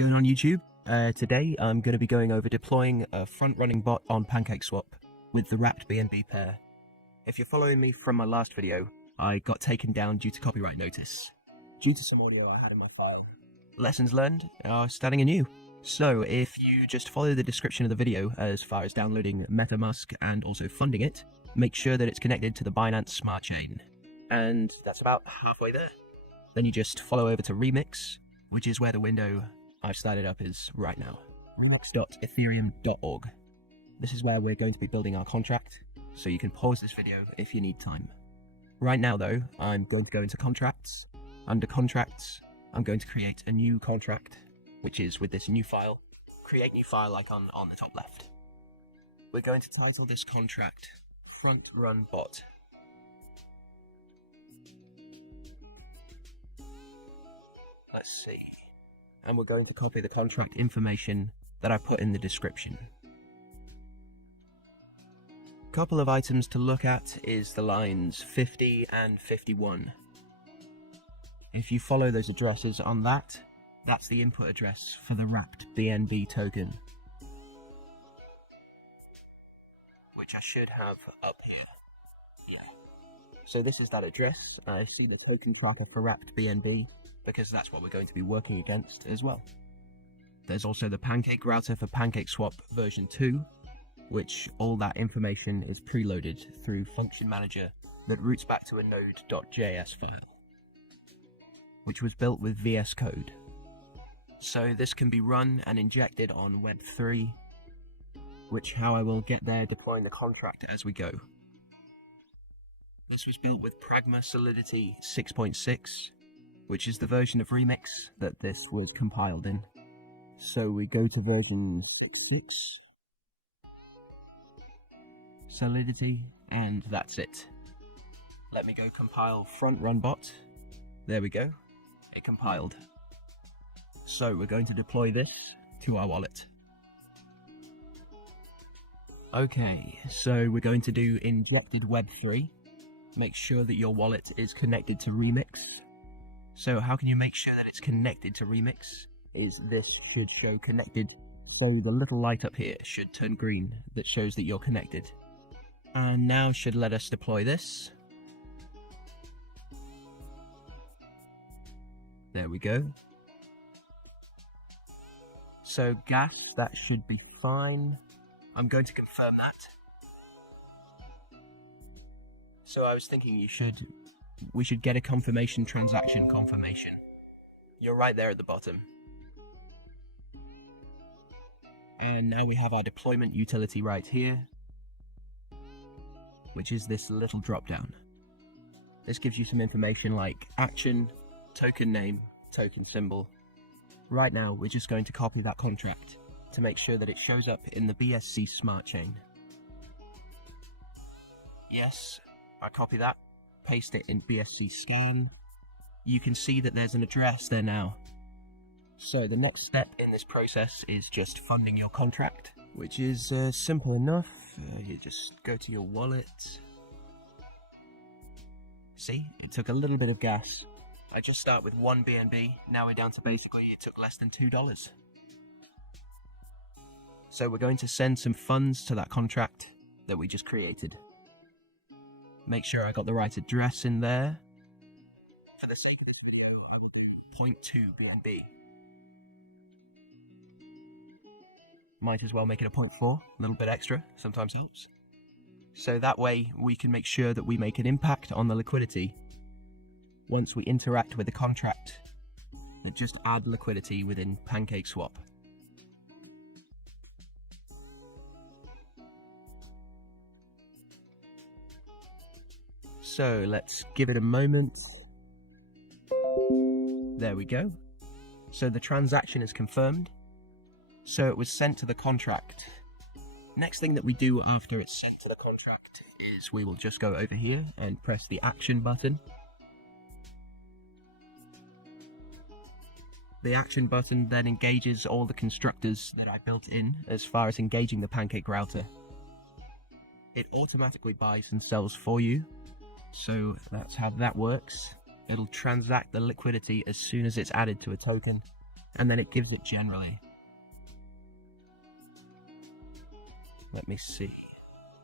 going on YouTube? Today I'm going to be going over deploying a front-running bot on PancakeSwap with the wrapped BNB pair. If you're following me from my last video, I got taken down due to copyright notice, due to some audio I had in my file. Lessons learned are starting anew. So if you just follow the description of the video as far as downloading MetaMask and also funding it, make sure that it's connected to the Binance Smart Chain. And that's about halfway there. Then you just follow over to Remix, which is where the window I've started up is right now. remix.ethereum.org. This is where we're going to be building our contract, so you can pause this video if you need time. Right now though, I'm going to go into contracts. Under contracts, I'm going to create a new contract, which is with this new file, create new file icon on the top left. We're going to title this contract Front Run Bot. Let's see. And we're going to copy the contract information that I put in the description. Couple of items to look at is the lines 50 and 51. If you follow those addresses on that, that's the input address for the wrapped BNB token, which I should have up here. Yeah. So this is that address. I see the token clocker for wrapped BNB, because that's what we're going to be working against as well. There's also the Pancake router for PancakeSwap version 2, which all that information is preloaded through Function Manager that routes back to a node.js file, which was built with VS Code. So this can be run and injected on Web3, which how I will get there deploying the contract as we go. This was built with Pragma Solidity 6.6, which is the version of Remix that this was compiled in. So we go to version 6, Solidity, and that's it. Let me go compile front run bot. There we go, it compiled. So we're going to deploy this to our wallet. Okay, so we're going to do injected Web3. Make sure that your wallet is connected to Remix. So how can you make sure that it's connected to Remix? Is this should show connected. So the little light up here should turn green that shows that you're connected. And now should let us deploy this. There we go. So gas, that should be fine. I'm going to confirm that. So I was thinking we should get a confirmation transaction confirmation. You're right there at the bottom. And now we have our deployment utility right here, which is this little drop down. This gives you some information like action, token name, token symbol. Right now we're just going to copy that contract to make sure that it shows up in the BSC Smart Chain. Yes, I copy that. Paste it in BSC scan. You can see that there's an address there now. So the next step in this process is just funding your contract, which is simple enough. You just go to your wallet. See, it took a little bit of gas. I just start with 1 BNB, now we're down to basically it took less than $2. So we're going to send some funds to that contract that we just created. Make sure I got the right address in there. For the sake of this video, 0.2 BNB. Might as well make it a 0.4, a little bit extra, sometimes helps. So that way we can make sure that we make an impact on the liquidity once we interact with the contract that just add liquidity within PancakeSwap. So let's give it a moment. There we go. So the transaction is confirmed. So it was sent to the contract. Next thing that we do after it's sent to the contract is we will just go over here and press the action button. The action button then engages all the constructors that I built in as far as engaging the Pancake router. It automatically buys and sells for you. So that's how that works. It'll transact the liquidity as soon as it's added to a token, and then it gives it generally. Let me see.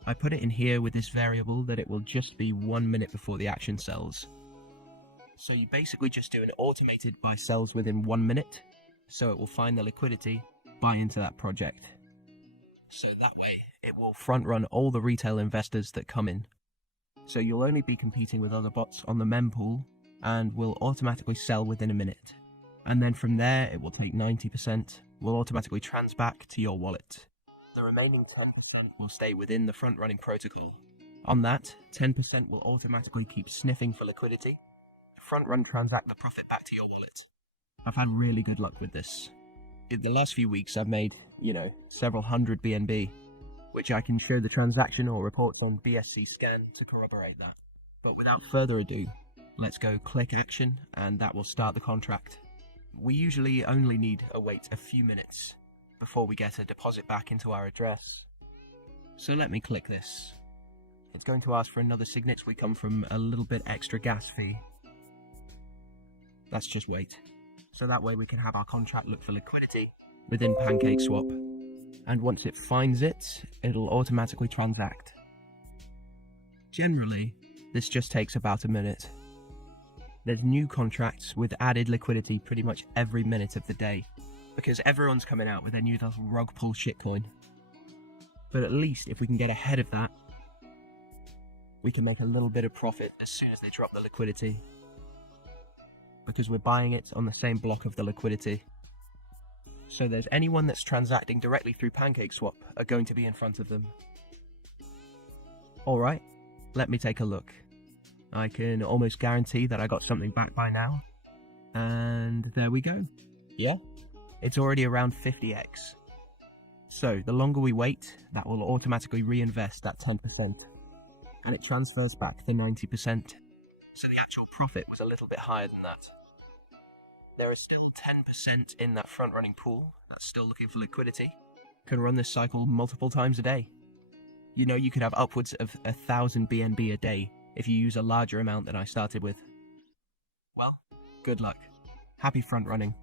I put it in here with this variable that it will just be 1 minute before the action sells. So you basically just do an automated buy sells within 1 minute, so it will find the liquidity, buy into that project. So that way, it will front run all the retail investors that come in. So you'll only be competing with other bots on the mempool, and will automatically sell within a minute. And then from there, it will take 90%, will automatically back to your wallet. The remaining 10% will stay within the front running protocol. On that, 10% will automatically keep sniffing for liquidity, front run transact the profit back to your wallet. I've had really good luck with this. In the last few weeks I've made, several hundred BNB, which I can show the transaction or report on BSC scan to corroborate that. But without further ado, let's go click action and that will start the contract. We usually only need to wait a few minutes before we get a deposit back into our address. So let me click this. It's going to ask for another signet. We come from a little bit extra gas fee. Let's just wait. So that way we can have our contract look for liquidity within PancakeSwap. And once it finds it, it'll automatically transact. Generally, this just takes about a minute. There's new contracts with added liquidity pretty much every minute of the day, because everyone's coming out with their new little rug pull shitcoin. But at least if we can get ahead of that, we can make a little bit of profit as soon as they drop the liquidity, because we're buying it on the same block of the liquidity. So there's anyone that's transacting directly through PancakeSwap are going to be in front of them. Alright, let me take a look. I can almost guarantee that I got something back by now. And there we go. Yeah, it's already around 50x. So the longer we wait, that will automatically reinvest that 10%. And it transfers back the 90%. So the actual profit was a little bit higher than that. There is still 10% in that front running pool that's still looking for liquidity. Can run this cycle multiple times a day. You could have upwards of 1,000 BNB a day if you use a larger amount than I started with. Well, good luck. Happy front running.